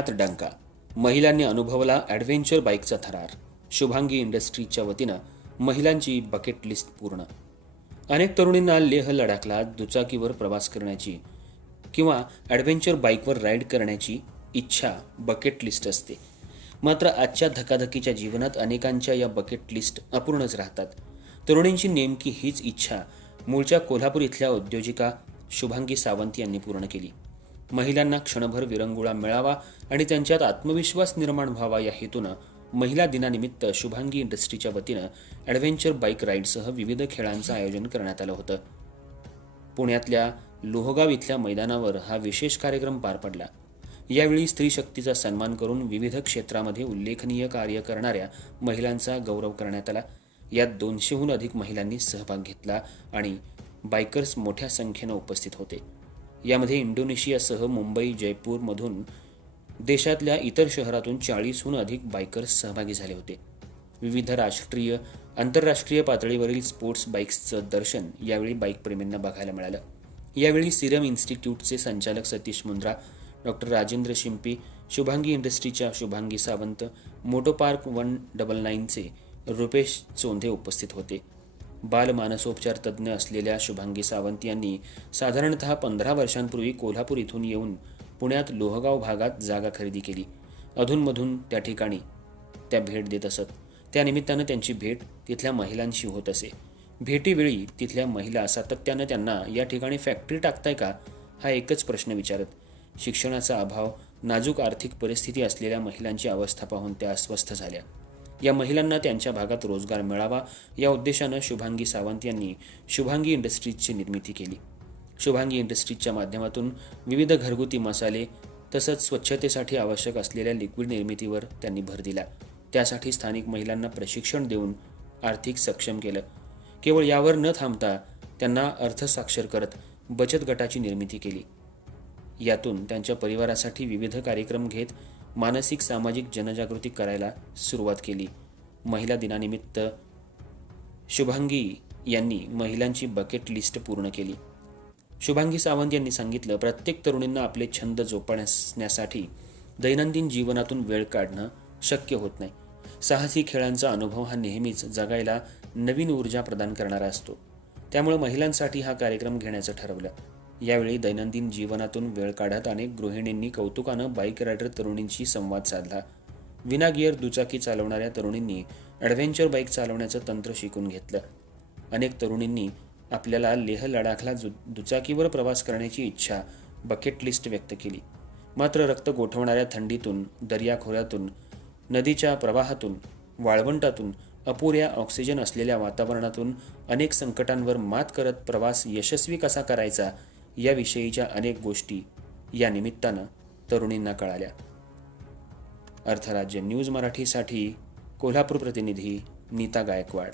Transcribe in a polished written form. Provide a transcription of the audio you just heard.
पुण्यात डंका, महिलांनी अनुभवला ॲडव्हेंचर बाईकचा थरार. शुभांगी इंडस्ट्रीजच्या वतीनं महिलांची बकेट लिस्ट पूर्ण. अनेक तरुणींना लेह लडाखला दुचाकीवर प्रवास करण्याची किंवा ॲडव्हेंचर बाईकवर राईड करण्याची इच्छा बकेट लिस्ट असते. मात्र आजच्या धकाधकीच्या जीवनात अनेकांच्या या बकेट लिस्ट अपूर्णच राहतात. तरुणींची नेमकी हीच इच्छा मूळच्या कोल्हापूर इथल्या उद्योजिका शुभांगी सावंत यांनी पूर्ण केली. महिलांना क्षणभर विरंगुळा मिळावा आणि त्यांच्यात आत्मविश्वास निर्माण व्हावा या हेतूनं महिला दिनानिमित्त शुभांगी इंडस्ट्रीच्या वतीनं ॲडव्हेंचर बाईक राईडसह विविध खेळांचं आयोजन करण्यात आलं होतं. पुण्यातल्या लोहगाव इथल्या मैदानावर हा विशेष कार्यक्रम पार पडला. यावेळी स्त्री शक्तीचा सन्मान करून विविध क्षेत्रामध्ये उल्लेखनीय कार्य करणाऱ्या महिलांचा गौरव करण्यात आला. यात 200हून अधिक महिलांनी सहभाग घेतला आणि बायकर्स मोठ्या संख्येनं उपस्थित होते. यामध्ये इंडोनेशियासह मुंबई, जयपूरमधून देशातल्या इतर शहरातून 40हून अधिक बायकर्स सहभागी झाले होते. विविध राष्ट्रीय, आंतरराष्ट्रीय पातळीवरील स्पोर्ट्स बाईक्सचं दर्शन यावेळी बाईकप्रेमींना बघायला मिळालं. यावेळी सिरम इन्स्टिट्यूटचे संचालक सतीश मुंद्रा, डॉक्टर राजेंद्र शिंपी, शुभांगी इंडस्ट्रीच्या शुभांगी सावंत, मोटोपार्क 199चे रुपेश चोंधे उपस्थित होते. बाल मानसोपचार तज्ज्ञ असलेल्या शुभांगी सावंत यांनी साधारणतः 15 वर्षांपूर्वी कोल्हापूर इथून येऊन पुण्यात लोहगाव भागात जागा खरेदी केली. अधूनमधून त्या ठिकाणी त्या भेट देत असत. त्यानिमित्तानं त्यांची भेट तिथल्या महिलांशी होत असे. भेटीवेळी तिथल्या महिला सातत्यानं त्यांना या ठिकाणी फॅक्टरी टाकताय का हा एकच प्रश्न विचारत. शिक्षणाचा अभाव, नाजूक आर्थिक परिस्थिती असलेल्या महिलांची अवस्था पाहून त्या अस्वस्थ झाल्या. या महिलांना त्यांच्या भागात रोजगार मिळावा या उद्देशानं शुभांगी सावंत यांनी शुभांगी इंडस्ट्रीजची निर्मिती केली. शुभांगी इंडस्ट्रीजच्या माध्यमातून विविध घरगुती मसाले तसंच स्वच्छतेसाठी आवश्यक असलेल्या लिक्विड निर्मितीवर त्यांनी भर दिला. त्यासाठी स्थानिक महिलांना प्रशिक्षण देऊन आर्थिक सक्षम केलं. केवळ यावर न थांबता त्यांना अर्थसाक्षर करत बचत गटाची निर्मिती केली. यातून त्यांच्या परिवारासाठी विविध कार्यक्रम घेत मानसिक सामाजिक जनजागृती करायला सुरुवात केली. महिला दिनानिमित्त शुभांगी यांनी महिलांची बकेट लिस्ट पूर्ण केली. शुभांगी सावंत यांनी सांगितलं, प्रत्येक तरुणींना आपले छंद जोपासण्यासाठी दैनंदिन जीवनातून वेळ काढणं शक्य होत नाही. साहसी खेळांचा अनुभव हा नेहमीच जगायला नवीन ऊर्जा प्रदान करणारा असतो. त्यामुळे महिलांसाठी हा कार्यक्रम घेण्याचं ठरवलं. यावेळी दैनंदिन जीवनातून वेळ काढत अनेक गृहिणींनी कौतुकानं बाईक रायडर तरुणींशी संवाद साधला. विना गिअर दुचाकी चालवणाऱ्या तरुणींनी ॲडव्हेंचर बाईक चालवण्याचं तंत्र शिकून घेतलं. अनेक तरुणींनी आपल्याला लेह लडाखला दुचाकीवर प्रवास करण्याची इच्छा बकेट लिस्ट व्यक्त केली. मात्र रक्त गोठवणाऱ्या थंडीतून, दर्याखोऱ्यातून, नदीच्या प्रवाहातून, वाळवंटातून, अपुऱ्या ऑक्सिजन असलेल्या वातावरणातून अनेक संकटांवर मात करत प्रवास यशस्वी कसा करायचा याविषयीच्या अनेक गोष्टी या निमित्तानं तरुणींना कळाल्या. अर्थराज्य न्यूज मराठीसाठी कोल्हापूर प्रतिनिधी नीता गायकवाड.